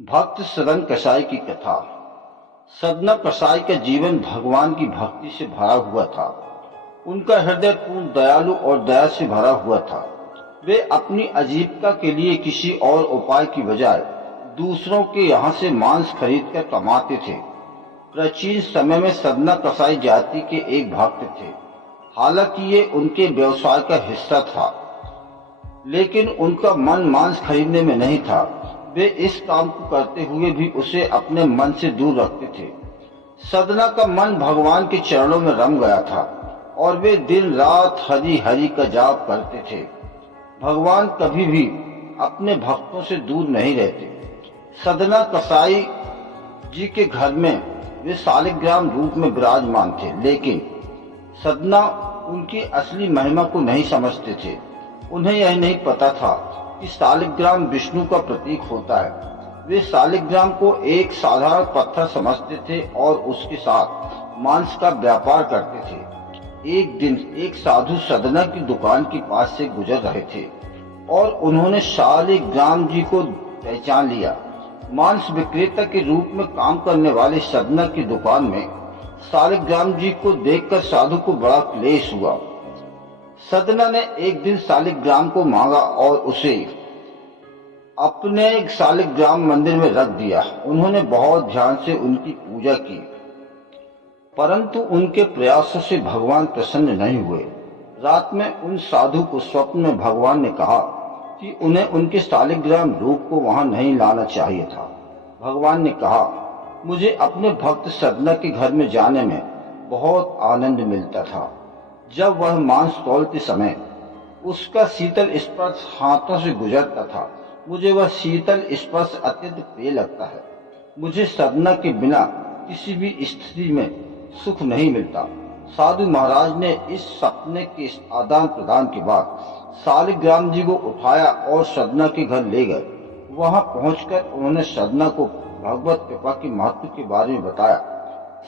भक्त सदन कसाई की कथा। सदना कसाई का जीवन भगवान की भक्ति से भरा हुआ था। उनका हृदय पूर्ण दयालु और दया से भरा हुआ था। वे अपनी आजीविका के लिए किसी और उपाय की बजाय दूसरों के यहाँ से मांस खरीदकर कमाते थे। प्राचीन समय में सदना कसाई जाति के एक भक्त थे। हालांकि ये उनके व्यवसाय का हिस्सा था, लेकिन उनका मन मांस खरीदने में नहीं था। वे इस काम को करते हुए भी उसे अपने मन से दूर रखते थे। सदना का मन भगवान के चरणों में रम गया था और वे दिन रात हरि हरि का जाप करते थे। भगवान कभी भी अपने भक्तों से दूर नहीं रहते। सदना कसाई जी के घर में वे शालिग्राम रूप में विराजमान थे, लेकिन सदना उनकी असली महिमा को नहीं समझते थे। उन्हें यह नहीं पता था कि शालिग्राम विष्णु का प्रतीक होता है। वे शालिग्राम को एक साधारण पत्थर समझते थे और उसके साथ मांस का व्यापार करते थे। एक दिन एक साधु सदना की दुकान के पास से गुजर रहे थे और उन्होंने शालिग्राम जी को पहचान लिया। मांस विक्रेता के रूप में काम करने वाले सदना की दुकान में शालिग्राम जी को देखकर साधु को बड़ा क्लेश हुआ। सदना ने एक दिन शालिग्राम को मांगा और उसे अपने शालिग्राम मंदिर में रख दिया। उन्होंने बहुत ध्यान से उनकी पूजा की, परंतु उनके प्रयासों से भगवान प्रसन्न नहीं हुए। रात में उन साधु को स्वप्न में भगवान ने कहा कि उन्हें उनके शालिग्राम रूप को वहां नहीं लाना चाहिए था। भगवान ने कहा, मुझे अपने भक्त सदना के घर में जाने में बहुत आनंद मिलता था। जब वह मांस तौलते समय उसका शीतल स्पर्श हाथों से गुजरता था, मुझे वह शीतल स्पर्श अत्यंत प्रिय लगता है। मुझे सदना के बिना किसी भी स्थिति में सुख नहीं मिलता। साधु महाराज ने इस सपने के आदान प्रदान के बाद शालिग्राम जी को उठाया और सदना के घर ले गए। वहां पहुंचकर उन्होंने सदना को भगवत कृपा के महत्व के बारे में बताया।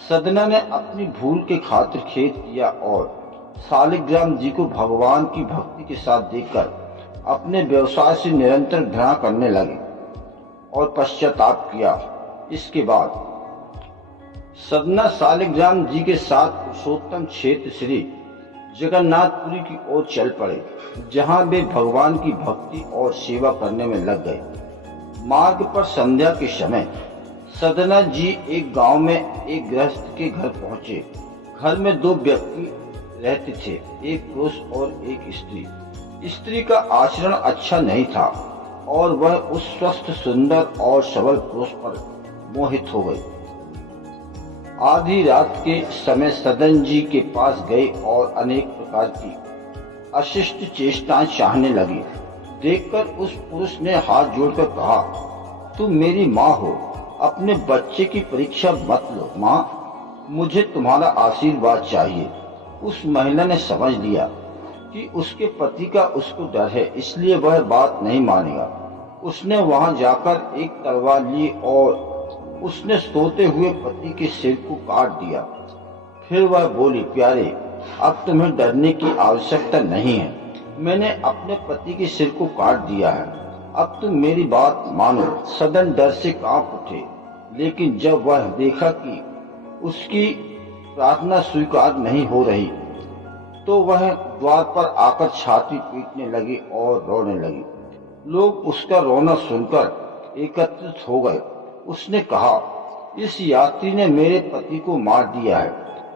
सदना ने अपनी भूल के खातिर खेद किया और शालिग्राम जी को भगवान की भक्ति के साथ देखकर अपने व्यवसाय से निरंतर घृणा करने लगे और पश्चाताप किया। इसके बाद सदना शालिग्राम जी के साथ पुरुषोत्तम क्षेत्र श्री जगन्नाथपुरी की ओर चल पड़े, जहां वे भगवान की भक्ति और सेवा करने में लग गए। मार्ग पर संध्या के समय सदना जी एक गांव में एक गृहस्थ के घर पहुंचे। घर में दो व्यक्ति रहते थे, एक पुरुष और एक स्त्री। स्त्री का आचरण अच्छा नहीं था और वह उस स्वस्थ, सुंदर और सबल पुरुष पर मोहित हो गई। आधी रात के समय सदन जी के पास गए और अनेक प्रकार की अशिष्ट चेष्टाएं चाहने लगी। देखकर उस पुरुष ने हाथ जोड़कर कहा, तुम मेरी माँ हो, अपने बच्चे की परीक्षा मत लो माँ, मुझे तुम्हारा आशीर्वाद चाहिए। उस महिला ने समझ लिया कि उसके पति का उसको डर है, इसलिए वह बात नहीं मानेगा। उसने वहां जाकर एक तलवार ली और उसने सोते हुए पति के सिर को काट दिया। फिर वह बोली, प्यारे, अब तुम्हें डरने की आवश्यकता नहीं है। मैंने अपने पति के सिर को काट दिया है, अब तुम मेरी बात मानो। सदन डर से कांप उठे, लेकिन जब वह देखा कि उसकी प्रार्थना स्वीकार नहीं हो रही, तो वह द्वार पर आकर छाती पीटने लगी और रोने लगी। लोग उसका रोना सुनकर एकत्रित हो गए। उसने कहा, इस यात्री ने मेरे पति को मार दिया है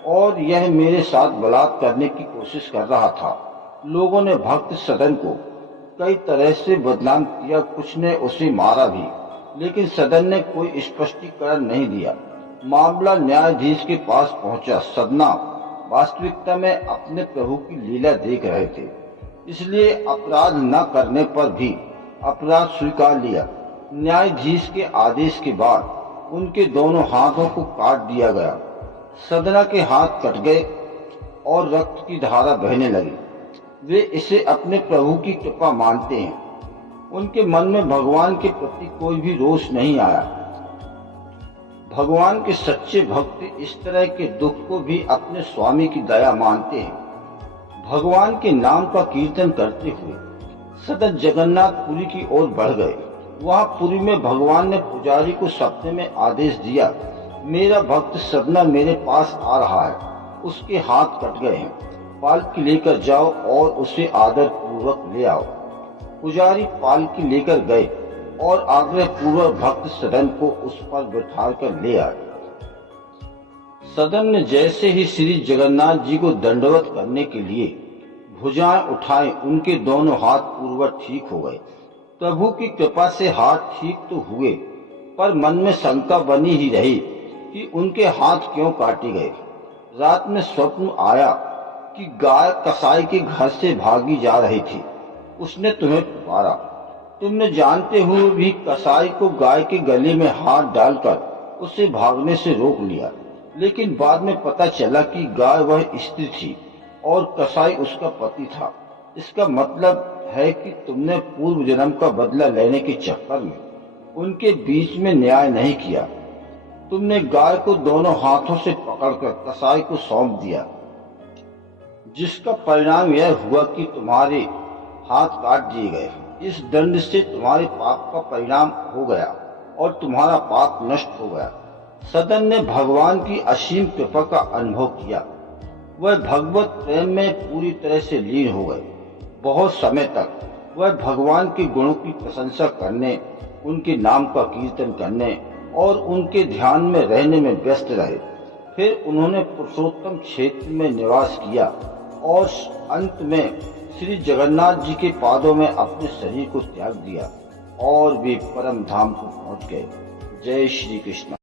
और यह मेरे साथ बलात्कार करने की कोशिश कर रहा था। लोगों ने भक्त सदन को कई तरह से बदनाम किया, कुछ ने उसे मारा भी, लेकिन सदन ने कोई स्पष्टीकरण नहीं दिया। मामला न्यायाधीश के पास पहुंचा। सदना वास्तविकता में अपने प्रभु की लीला देख रहे थे, इसलिए अपराध न करने पर भी अपराध स्वीकार लिया। न्यायाधीश के आदेश के बाद उनके दोनों हाथों को काट दिया गया। सदना के हाथ कट गए और रक्त की धारा बहने लगी। वे इसे अपने प्रभु की कृपा मानते हैं। उनके मन में भगवान के प्रति कोई भी रोष नहीं आया। भगवान के सच्चे भक्त इस तरह के दुख को भी अपने स्वामी की दया मानते हैं। भगवान के नाम का कीर्तन करते हुए सदन जगन्नाथपुरी की ओर बढ़ गए। वहां पुरी में भगवान ने पुजारी को सपने में आदेश दिया, मेरा भक्त सदना मेरे पास आ रहा है, उसके हाथ कट गए हैं, पालकी लेकर जाओ और उसे आदर पूर्वक ले आओ। पुजारी पालकी लेकर गए और आग्रह पूर्वक भक्त सदन को उस पर बिठा कर ले आए। सदन ने जैसे ही श्री जगन्नाथ जी को दंडवत करने के लिए भुजाएं उठाए, उनके दोनों हाथ पूर्वक ठीक हो गए। प्रभु की कृपा से हाथ ठीक तो हुए, पर मन में शंका बनी ही रही कि उनके हाथ क्यों काटे गए। रात में स्वप्न आया कि गाय कसाई के घर से भागी जा रही थी। उसने तुम्हें पुकारा। तुमने जानते हुए भी कसाई को गाय के गले में हाथ डालकर उसे भागने से रोक लिया, लेकिन बाद में पता चला कि गाय वह स्त्री थी और कसाई उसका पति था। इसका मतलब है कि तुमने पूर्व जन्म का बदला लेने के चक्कर में उनके बीच में न्याय नहीं किया। तुमने गाय को दोनों हाथों से पकड़कर कसाई को सौंप दिया, जिसका परिणाम यह हुआ कि तुम्हारे हाथ काट दिए गए। इस दंड से तुम्हारे पाप का परिणाम हो गया और तुम्हारा पाप नष्ट हो गया। सदन ने भगवान की असीम कृपा का अनुभव किया। वह भगवत प्रेम में पूरी तरह से लीन हो गए। बहुत समय तक वह भगवान के गुणों की प्रशंसा करने, उनके नाम का कीर्तन करने और उनके ध्यान में रहने में व्यस्त रहे। फिर उन्होंने पुरुषोत्तम क्षेत्र में निवास किया और अंत में श्री जगन्नाथ जी के पादों में अपने शरीर को त्याग दिया और वे परम धाम को पहुंच गए। जय श्री कृष्ण।